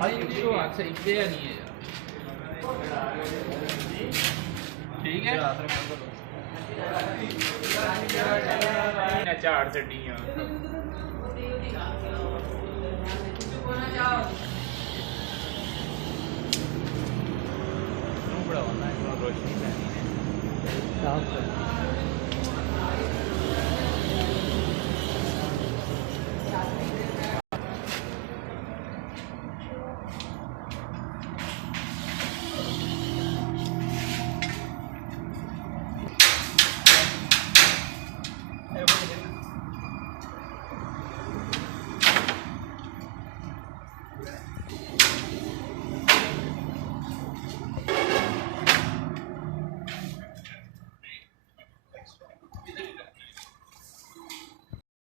भाई इसको हाथ से इतने नहीं है यार ठीक है चार चड्डियाँ बड़ा होना है रोशनी